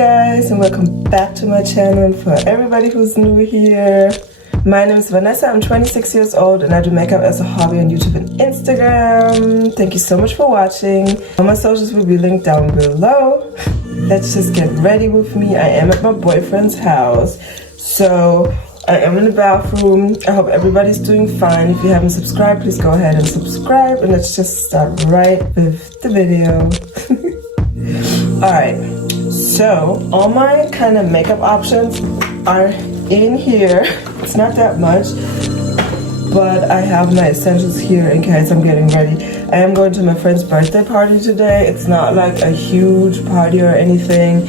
guys, and welcome back to my channel. And for everybody who's new here, my name is Vanessa. I'm 26 years old and I do makeup as a hobby on YouTube and Instagram. Thank you so much for watching. All my socials will be linked down below. Let's just get ready with me. I am at my boyfriend's house, so I am in the bathroom. I hope everybody's doing fine. If you haven't subscribed, please go ahead and subscribe, and let's just start right with the video. Alright, so all my kind of makeup options are in here. It's not that much, but I have my essentials here in case I'm getting ready. I am going to my friend's birthday party today. It's not like a huge party or anything.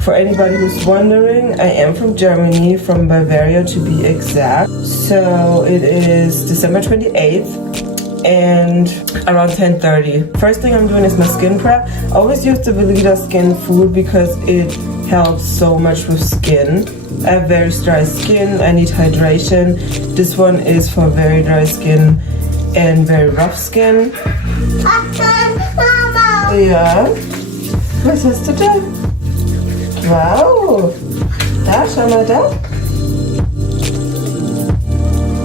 For anybody who's wondering, I am from Germany, from Bavaria to be exact. So it is December 28th. And around 10:30. First thing I'm doing is my skin prep. I always use the Veleda Skin Food because it helps so much with skin. I have very dry skin, I need hydration. This one is for very dry skin and very rough skin. Ja, was hast du da? Wow, da, schau mal da.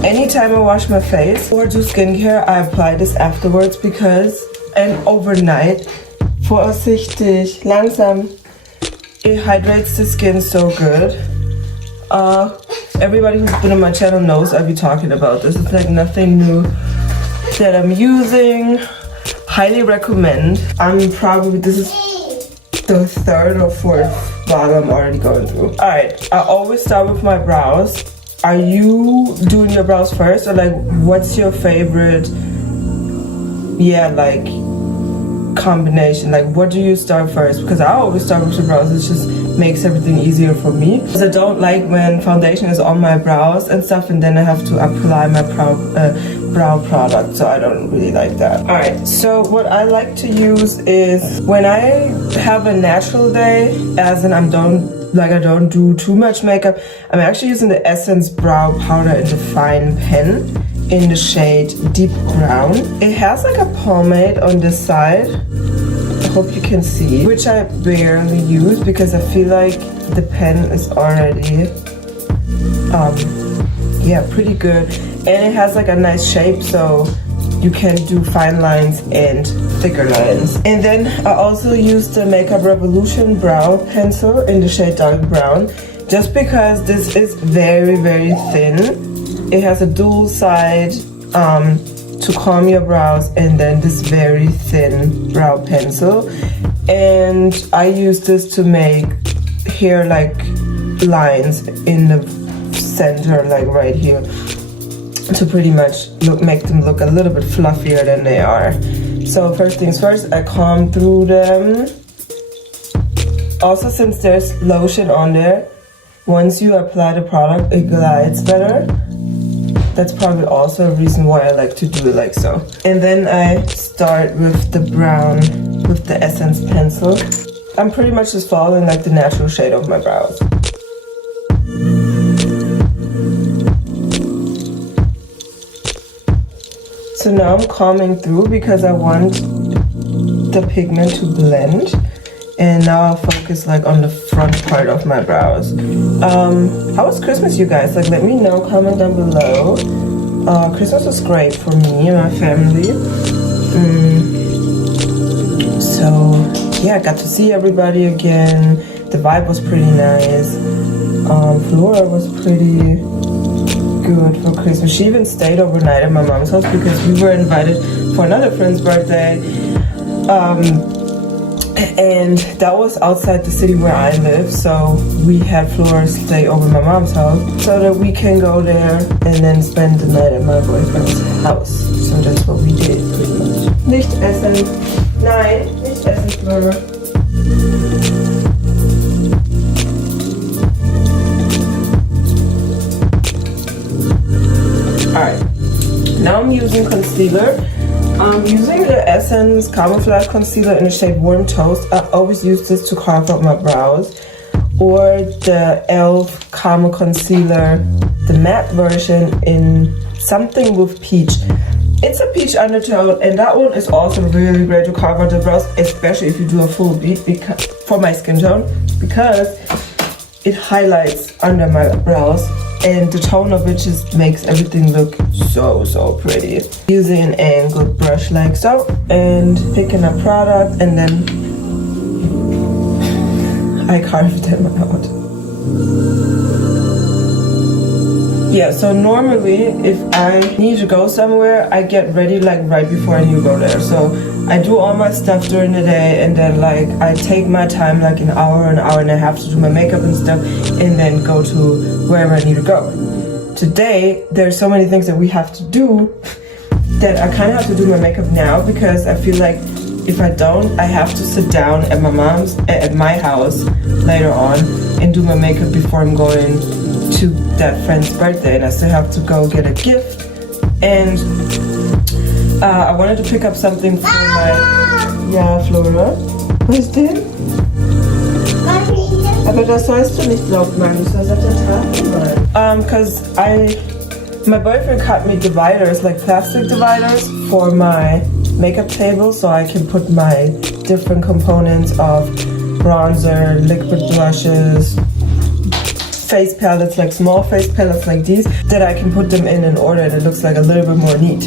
Anytime I wash my face or do skincare, I apply this afterwards because, and overnight, vorsichtig, langsam, it hydrates the skin so good. Everybody who's been on my channel knows I'll be talking about this. It's like nothing new that I'm using. Highly recommend. This is the third or fourth bottle I'm already going through. Alright, I always start with my brows. Are you doing your brows first, or like what's your favorite, like combination? Like what do you start first? Because I always start with the brows. It just makes everything easier for me. Because I don't like when foundation is on my brows and stuff and then I have to apply my brow product, so I don't really like that. Alright, so what I like to use is when I have a natural day, as in I don't do too much makeup, I'm actually using the Essence Brow Powder in the fine pen in the shade Deep Brown. It has like a pomade on this side, I hope you can see, which I barely use because I feel like the pen is already pretty good, and it has like a nice shape, so you can do fine lines and thicker lines. And then I also use the Makeup Revolution brow pencil in the shade Dark Brown, just because this is very, very thin. It has a dual side to comb your brows, and then this very thin brow pencil. And I use this to make hair like lines in the center, like right here, to pretty much make them look a little bit fluffier than they are. So first things first, I comb through them. Also, since there's lotion on there, once you apply the product, it glides better. That's probably also a reason why I like to do it like so. And then I start with the brown with the Essence pencil. I'm pretty much just following like the natural shade of my brows. So now I'm combing through because I want the pigment to blend. And now I'll focus like on the front part of my brows. How was Christmas, you guys? Like, let me know, comment down below. Christmas was great for me and my family. So yeah, I got to see everybody again. The vibe was pretty nice. Flora was pretty good for Christmas. She even stayed overnight at my mom's house because we were invited for another friend's birthday. And that was outside the city where I live, so we had Flora stay over at my mom's house so that we can go there and then spend the night at my boyfriend's house. So that's what we did pretty much. Nicht essen. Nein, nicht essen, Flora. Alright, now I'm using concealer. I'm using the Essence Camouflage Concealer in the shade Warm Toast. I always use this to carve up my brows. Or the e.l.f. Camo Concealer, the matte version in something with peach. It's a peach undertone, and that one is also really great to cover the brows, especially if you do a full beat because, for my skin tone, because it highlights under my brows, and the tone of it just makes everything look so pretty. Using an angled brush like so, and picking a product, and then I carved them out. Yeah, so normally if I need to go somewhere, I get ready like right before I need to go there. So I do all my stuff during the day, and then like I take my time, like an hour and a half to do my makeup and stuff, and then go to wherever I need to go. Today, there's so many things that we have to do that I kind of have to do my makeup now, because I feel like if I don't, I have to sit down at my house later on and do my makeup before I'm going to that friend's birthday, and I still have to go get a gift. And I wanted to pick up something for my... Ja, Flora? Was ist denn? Aber das sollst du nicht laut machen, du sollst auf der Tafel machen. Cause my boyfriend cut me dividers, like plastic dividers, for my makeup table, so I can put my different components of bronzer, liquid blushes, face palettes, like small face palettes like these, that I can put them in order, and it looks like a little bit more neat.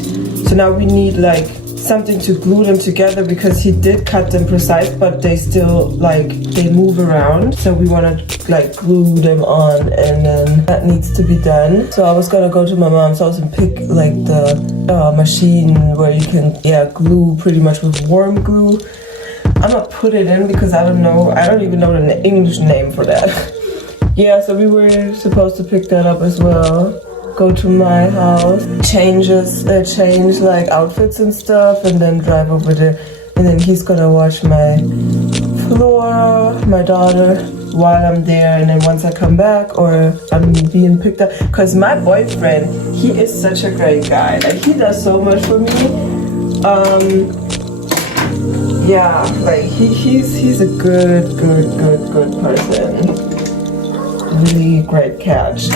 So now we need like something to glue them together, because he did cut them precise, but they still like, they move around. So we want to like glue them on, and then that needs to be done. So I was gonna go to my mom's house and pick like the machine where you can glue pretty much with warm glue. I'm gonna put it in because I don't even know the English name for that. Yeah, so we were supposed to pick that up as well. Go to my house, change like outfits and stuff, and then drive over there. And then he's gonna watch my Flora, my daughter, while I'm there. And then once I come back, or I'm being picked up, because my boyfriend, he is such a great guy. Like, he does so much for me. Yeah, like he's a good person. Really great catch.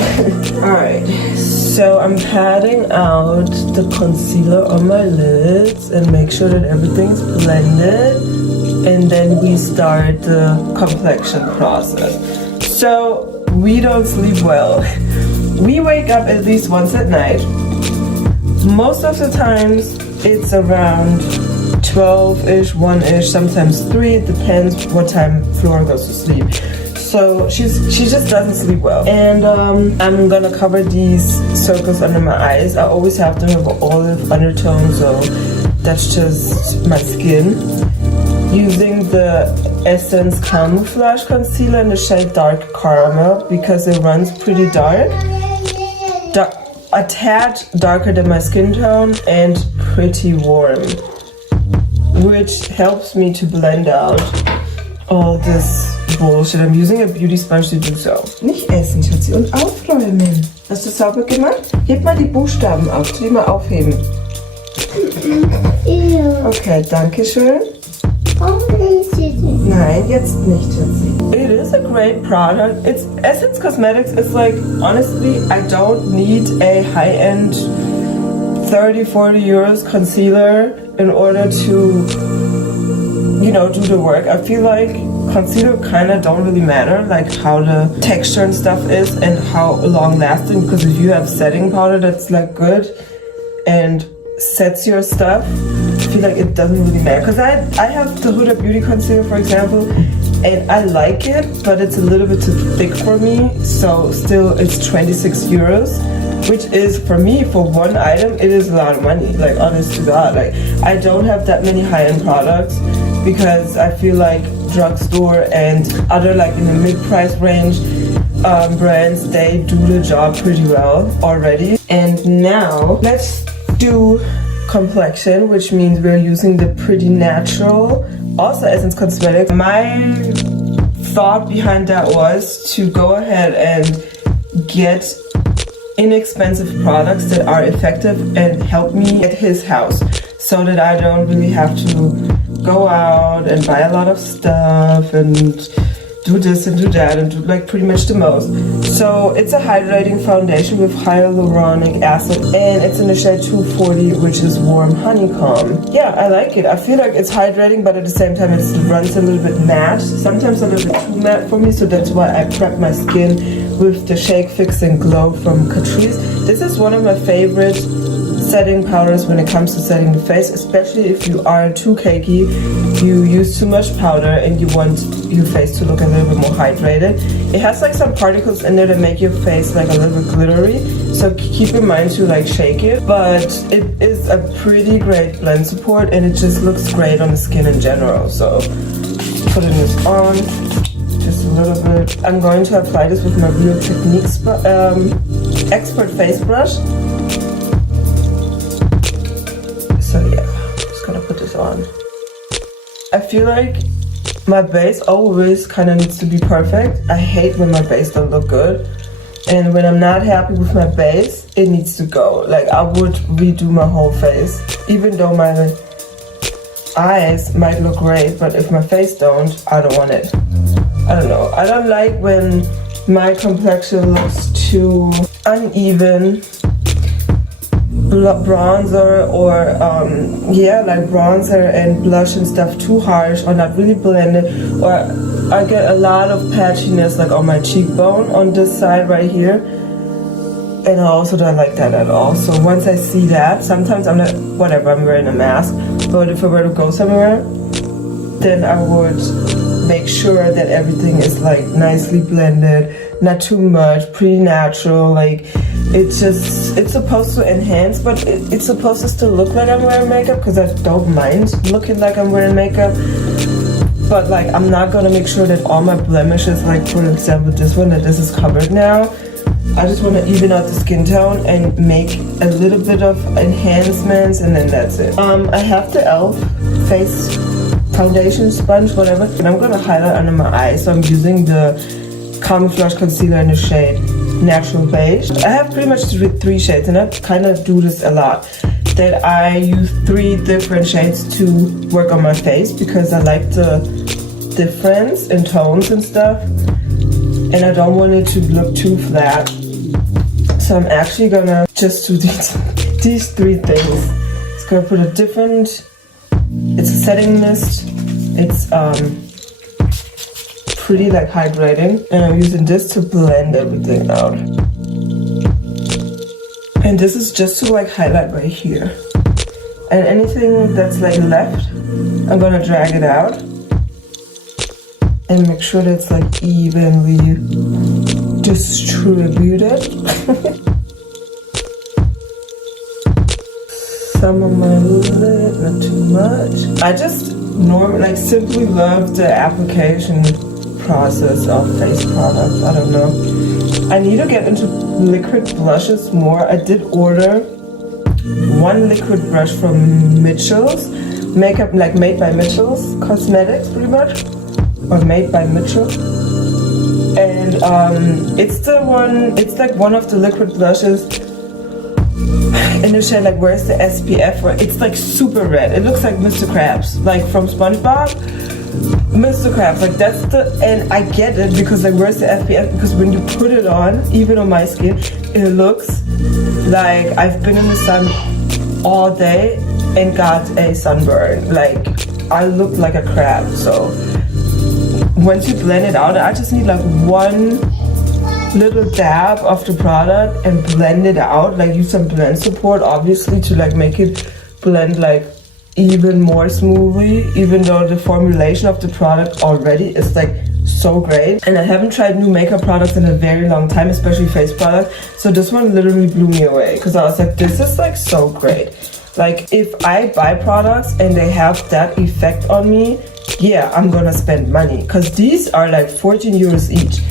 Alright, so I'm patting out the concealer on my lids and make sure that everything's blended, and then we start the complexion process. So we don't sleep well. We wake up at least once at night. Most of the times it's around 12-ish, 1-ish, sometimes 3. It depends what time Flora goes to sleep. So she just doesn't sleep well. And I'm gonna cover these circles under my eyes. I always have to have an olive undertone, so that's just my skin. Using the Essence Camouflage Concealer in the shade Dark Caramel, because it runs pretty dark. A tad darker than my skin tone, and pretty warm, which helps me to blend out all this bullshit. I'm using a beauty sponge to do so. Nicht essen, Schatzi, und aufräumen. Hast du sauber gemacht? Heb mal die Buchstaben auf. Tu die mal aufheben. Okay, danke schön. Nein, jetzt nicht, Schatzi. It is a great product. It's Essence Cosmetics. It's like, honestly, I don't need a high-end 30-40 euros concealer in order to, you know, do the work. I feel like concealer kind of don't really matter, like how the texture and stuff is and how long lasting, because if you have setting powder that's like good and sets your stuff, I feel like it doesn't really matter. Because I have the Huda Beauty concealer, for example, and I like it, but it's a little bit too thick for me. So still, it's 26 euros, which is, for me, for one item, it is a lot of money. Like, honest to God, like, I don't have that many high-end products, because I feel like Drugstore and other, like, in the mid-price range brands, they do the job pretty well already. And now let's do complexion, which means we're using the Pretty Natural, also Essence Cosmetics. My thought behind that was to go ahead and get inexpensive products that are effective and help me at his house, so that I don't really have to go out and buy a lot of stuff and do this and do that and do like pretty much the most. So it's a hydrating foundation with hyaluronic acid, and it's in the shade 240, which is warm honeycomb. Yeah, I like it. I feel like it's hydrating, but at the same time it runs a little bit matte, sometimes a little bit too matte for me, so that's why I prep my skin with the Shake Fix and Glow from Catrice. This is one of my favorite setting powders when it comes to setting the face, especially if you are too cakey, you use too much powder and you want your face to look a little bit more hydrated. It has like some particles in there that make your face like a little bit glittery, so keep in mind to like shake it, but it is a pretty great blend support and it just looks great on the skin in general. So putting this on just a little bit. I'm going to apply this with my Real Techniques expert face brush. So yeah, I'm just gonna put this on. I feel like my base always kind of needs to be perfect. I hate when my base don't look good. And when I'm not happy with my base, it needs to go. Like I would redo my whole face. Even though my eyes might look great, but if my face don't, I don't want it. I don't know. I don't like when my complexion looks too uneven. Bronzer or yeah, like bronzer and blush and stuff too harsh or not really blended, or I get a lot of patchiness like on my cheekbone on this side right here, and I also don't like that at all. So once I see that, sometimes I'm like, whatever, I'm wearing a mask, but if I were to go somewhere, then I would make sure that everything is like nicely blended, not too much, pretty natural. Like it's supposed to enhance, but it's supposed to still look like I'm wearing makeup, because I don't mind looking like I'm wearing makeup. But like I'm not gonna make sure that all my blemishes, like for example this one, that this is covered now. I just want to even out the skin tone and make a little bit of enhancements, and then that's it. I have the e.l.f. face foundation sponge, whatever, and I'm gonna highlight under my eyes. So I'm using the Camouflage Concealer in the shade Natural Beige. I have pretty much three shades, and I kind of do this a lot, that I use 3 different shades to work on my face, because I like the difference in tones and stuff, and I don't want it to look too flat. So I'm actually gonna just do these 3 things. It's gonna put a different, it's a setting mist, it's pretty like hydrating, and I'm using this to blend everything out. And this is just to like highlight right here, and anything that's like left, I'm gonna drag it out and make sure that it's like evenly distributed. Some of my lid, not too much. I just simply love the application process of face products. I don't know. I need to get into liquid blushes more. I did order 1 liquid brush from Mitchell's makeup, like made by Mitchell's Cosmetics, pretty much, or made by Mitchell. And it's the one. It's like one of the liquid blushes in the shade like, where's the SPF? Where it's like super red. It looks like Mr. Krabs, like from SpongeBob. Mr. Krabs, like that's the, and I get it, because like where's the SPF? Because when you put it on, even on my skin, it looks like I've been in the sun all day and got a sunburn. Like I look like a crab. So once you blend it out, I just need like 1 little dab of the product and blend it out. Like use some blend support obviously to like make it blend like even more smoothly, even though the formulation of the product already is like so great. And I haven't tried new makeup products in a very long time, especially face products, so this one literally blew me away, because I was like, this is like so great. Like if I buy products and they have that effect on me, yeah, I'm gonna spend money, because these are like 14 euros each,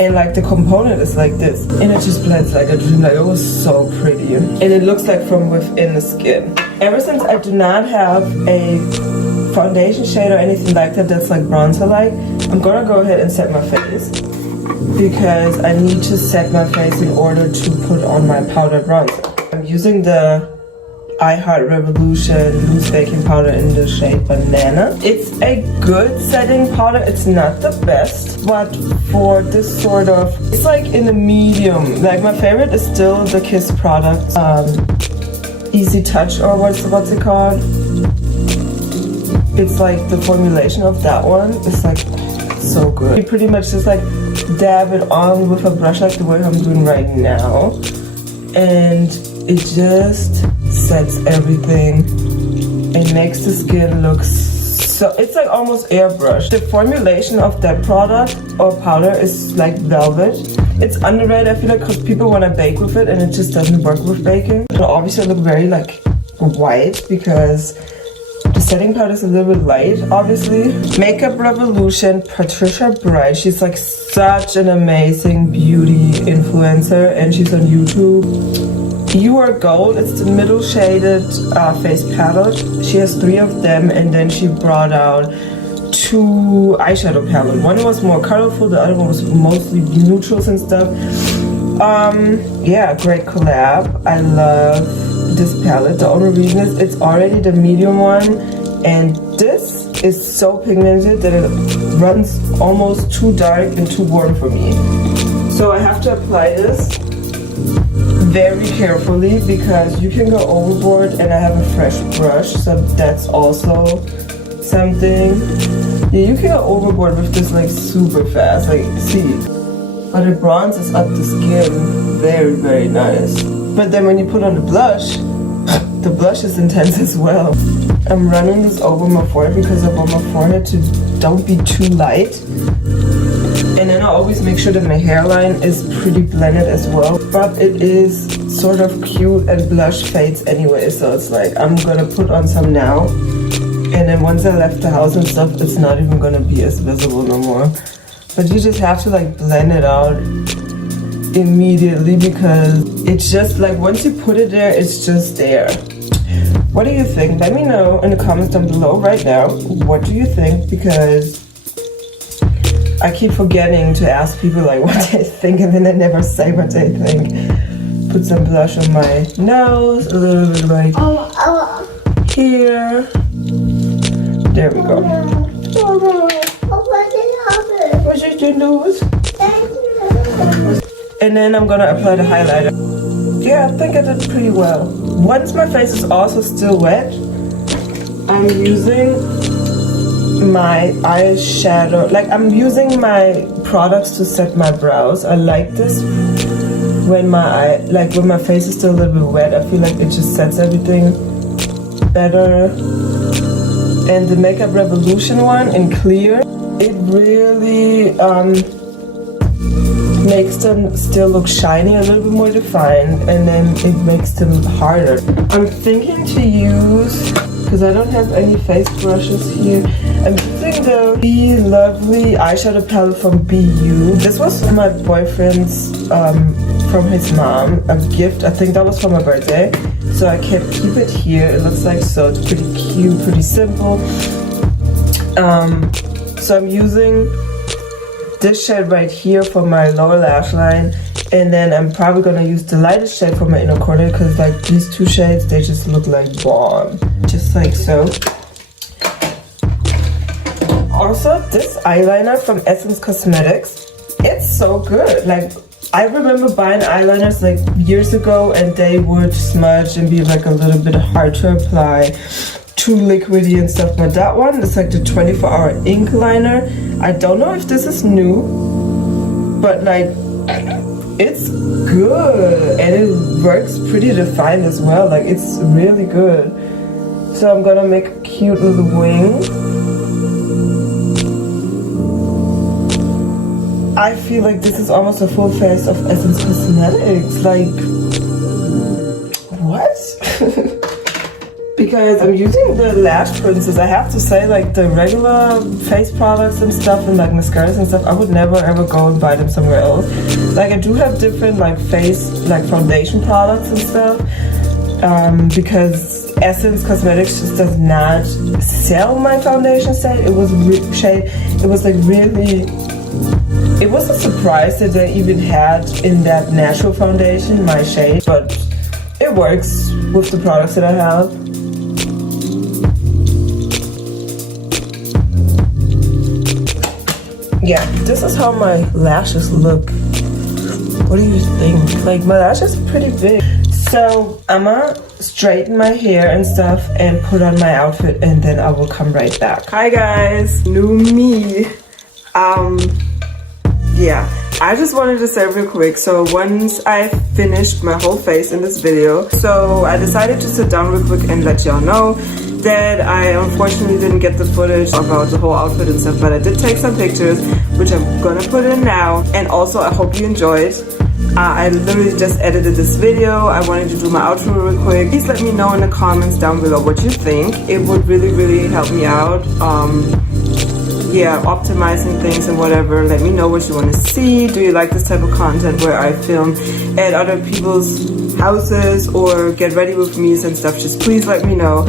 and like the component is like this, and it just blends like a dream. Like it was so pretty, and it looks like from within the skin. Ever since I do not have a foundation shade or anything like that that's like bronzer like, I'm gonna go ahead and set my face, because I need to set my face in order to put on my powder bronzer. I'm using the I Heart Revolution loose baking powder in the shade Banana. It's a good setting powder. It's not the best, but for this sort of, it's like in the medium. Like my favorite is still the Kiss product, Easy Touch, or what's it called? It's like the formulation of that one is like so good. You pretty much just like dab it on with a brush like the way I'm doing right now, and it just sets everything and makes the skin look so, it's like almost airbrush. The formulation of that product or powder is like velvet. It's underrated, I feel like, because people want to bake with it and it just doesn't work with baking. It'll obviously look very like white because the setting powder is a little bit light, obviously. Makeup Revolution, Patricia Bright. She's like such an amazing beauty influencer and she's on YouTube. You Are Gold, it's the middle shaded face palette. She has 3 of them, and then she brought out 2 eyeshadow palettes. One was more colorful, the other one was mostly neutrals and stuff. Yeah, great collab. I love this palette. The only reason is it's already the medium one, and this is so pigmented that it runs almost too dark and too warm for me. So I have to apply this very carefully because you can go overboard, and I have a fresh brush, so that's also something. Yeah, you can go overboard with this like super fast, like see. But it bronzes up the skin very, very nice. But then when you put on the blush is intense as well. I'm running this over my forehead because I want my forehead to don't be too light. And then I always make sure that my hairline is pretty blended as well. But it is sort of cute and blush fades anyway, so it's like I'm gonna put on some now. And then once I left the house and stuff, it's not even gonna be as visible no more. But you just have to like blend it out immediately because it's just like once you put it there, it's just there. What do you think? Let me know in the comments down below right now. What do you think? Because I keep forgetting to ask people like what they think, and then they never say what they think. Put some blush on my nose, a little bit like here. There we go. What's your nose? And then I'm gonna apply the highlighter. Yeah, I think I did pretty well. Once my face is also still wet, I'm using my eyeshadow, like I'm using my products to set my brows. I like this when when my face is still a little bit wet. I feel like it just sets everything better. And the Makeup Revolution one in clear, it really makes them still look shiny, a little bit more defined, and then it makes them harder. I'm thinking to use, because I don't have any face brushes here, I'm using the Be Lovely eyeshadow palette from BU. This was my boyfriend's, from his mom, a gift. I think that was for my birthday. So I keep it here. It looks like so. It's pretty cute, pretty simple. So I'm using this shade right here for my lower lash line, and then I'm probably gonna use the lightest shade for my inner corner because like these 2 shades, they just look like bomb, just like so. Also, this eyeliner from Essence Cosmetics, it's so good. Like I remember buying eyeliners like years ago, and they would smudge and be like a little bit hard to apply, too liquidy and stuff. But that one is like the 24-hour ink liner. I don't know if this is new, but like it's good and it works pretty defined as well. Like it's really good. So I'm gonna make a cute little wing. I feel like this is almost a full face of Essence Cosmetics. Like what? Because I'm using the Lash Princess. I have to say, like the regular face products and stuff and like mascaras and stuff, I would never ever go and buy them somewhere else. Like I do have different like face, like foundation products and stuff, because Essence Cosmetics just does not sell my foundation shade. It was like really, it was a surprise that they even had in that natural foundation my shade, but it works with the products that I have. Yeah, this is how my lashes look. What do you think? Like, my lashes are pretty big. So I'ma straighten my hair and stuff and put on my outfit, and then I will come right back. Hi guys, new me. Yeah, I just wanted to say real quick, so once I finished my whole face in this video, so I decided to sit down real quick and let y'all know that I unfortunately didn't get the footage about the whole outfit and stuff, but I did take some pictures, which I'm gonna put in now. And also, I hope you enjoyed. I literally just edited this video. I wanted to do my outro real quick. Please let me know in the comments down below what you think. It would really help me out. Yeah, optimizing things and whatever. Let me know what you want to see. Do you like this type of content where I film at other people's houses or get ready with me and stuff? Just please let me know.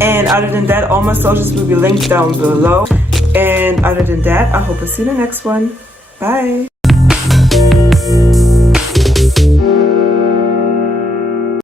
And other than that, all my socials will be linked down below. And other than that, I hope I see you in the next one. Bye.